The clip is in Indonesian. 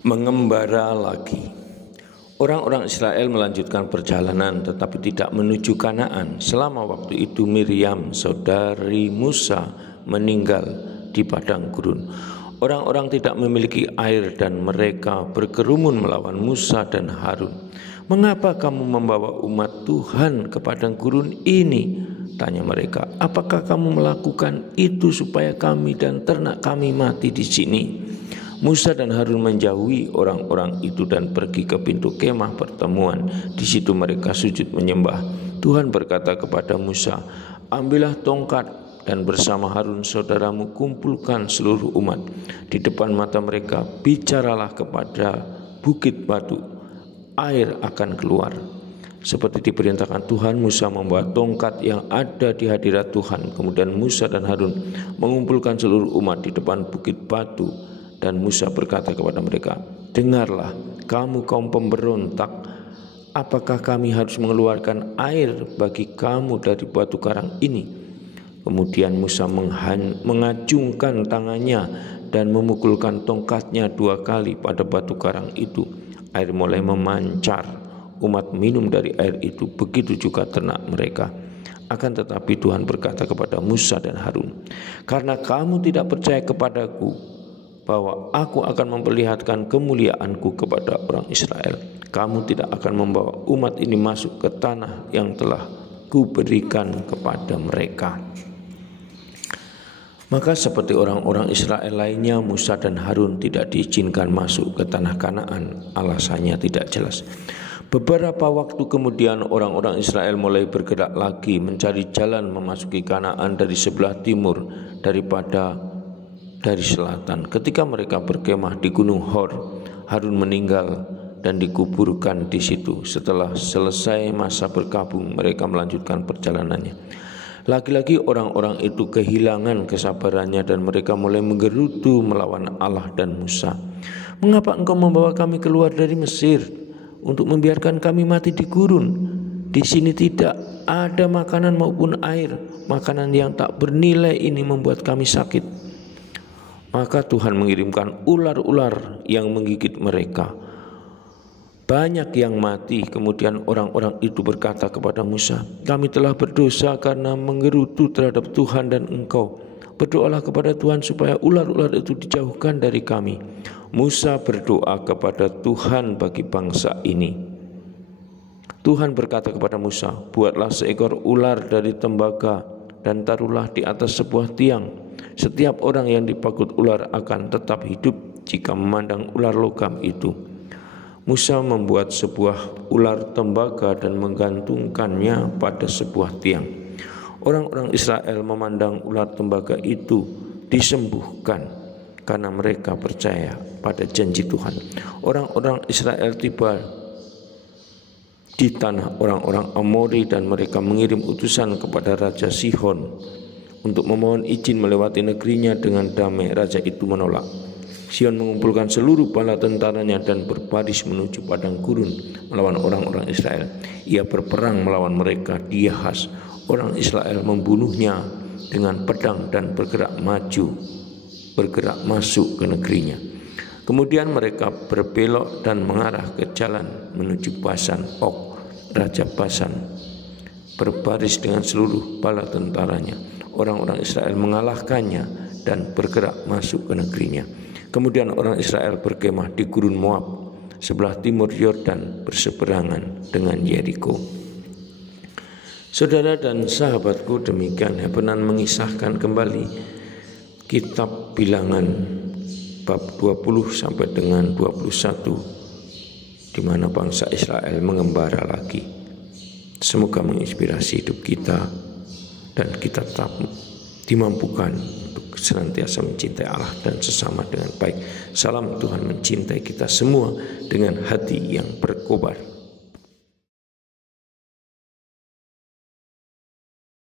Mengembara lagi. Orang-orang Israel melanjutkan perjalanan tetapi tidak menuju Kanaan. Selama waktu itu Miriam, saudari Musa, meninggal di padang gurun. Orang-orang tidak memiliki air dan mereka berkerumun melawan Musa dan Harun. "Mengapa kamu membawa umat Tuhan ke padang gurun ini?" tanya mereka. "Apakah kamu melakukan itu supaya kami dan ternak kami mati di sini?" Musa dan Harun menjauhi orang-orang itu dan pergi ke pintu kemah pertemuan. Di situ mereka sujud menyembah. Tuhan berkata kepada Musa, "Ambillah tongkat dan bersama Harun saudaramu kumpulkan seluruh umat. Di depan mata mereka bicaralah kepada bukit batu. Air akan keluar." Seperti diperintahkan Tuhan, Musa membawa tongkat yang ada di hadirat Tuhan. Kemudian Musa dan Harun mengumpulkan seluruh umat di depan bukit batu. Dan Musa berkata kepada mereka, "Dengarlah kamu kaum pemberontak, apakah kami harus mengeluarkan air bagi kamu dari batu karang ini?" Kemudian Musa mengacungkan tangannya dan memukulkan tongkatnya 2 kali pada batu karang itu. Air mulai memancar, umat minum dari air itu, begitu juga ternak mereka. Akan tetapi Tuhan berkata kepada Musa dan Harun, "Karena kamu tidak percaya kepadaku bahwa aku akan memperlihatkan kemuliaanku kepada orang Israel, kamu tidak akan membawa umat ini masuk ke tanah yang telah kuberikan kepada mereka." Maka seperti orang-orang Israel lainnya, Musa dan Harun tidak diizinkan masuk ke tanah Kanaan. Alasannya tidak jelas. Beberapa waktu kemudian orang-orang Israel mulai bergerak lagi mencari jalan memasuki Kanaan dari sebelah timur daripada dari selatan. Ketika mereka berkemah di Gunung Hor, Harun meninggal dan dikuburkan di situ. Setelah selesai masa berkabung, mereka melanjutkan perjalanannya. Lagi-lagi orang-orang itu kehilangan kesabarannya dan mereka mulai menggerutu melawan Allah dan Musa. "Mengapa engkau membawa kami keluar dari Mesir untuk membiarkan kami mati di gurun? Di sini tidak ada makanan maupun air. Makanan yang tak bernilai ini membuat kami sakit." Maka Tuhan mengirimkan ular-ular yang menggigit mereka. Banyak yang mati. Kemudian orang-orang itu berkata kepada Musa, "Kami telah berdosa karena menggerutu terhadap Tuhan dan engkau. Berdoalah kepada Tuhan supaya ular-ular itu dijauhkan dari kami." Musa berdoa kepada Tuhan bagi bangsa ini. Tuhan berkata kepada Musa, "Buatlah seekor ular dari tembaga dan taruhlah di atas sebuah tiang. Setiap orang yang dipakut ular akan tetap hidup jika memandang ular logam itu." Musa membuat sebuah ular tembaga dan menggantungkannya pada sebuah tiang. Orang-orang Israel memandang ular tembaga itu disembuhkan karena mereka percaya pada janji Tuhan. Orang-orang Israel tiba di tanah orang-orang Amori dan mereka mengirim utusan kepada Raja Sihon untuk memohon izin melewati negerinya dengan damai. Raja itu menolak. Sihon mengumpulkan seluruh bala tentaranya dan berbaris menuju padang gurun melawan orang-orang Israel. Ia berperang melawan mereka di Yahas. Orang Israel membunuhnya dengan pedang dan bergerak masuk ke negerinya. Kemudian mereka berbelok dan mengarah ke jalan menuju Basan. Og, Raja Basan, berbaris dengan seluruh bala tentaranya. Orang-orang Israel mengalahkannya dan bergerak masuk ke negerinya. Kemudian orang Israel berkemah di gurun Moab sebelah timur Yordan berseberangan dengan Yeriko. Saudara dan sahabatku, demikian Hebenan mengisahkan kembali kitab Bilangan bab 20 sampai dengan 21 di mana bangsa Israel mengembara lagi. Semoga menginspirasi hidup kita dan kita tetap dimampukan untuk senantiasa mencintai Allah dan sesama dengan baik. Salam, Tuhan mencintai kita semua dengan hati yang berkobar.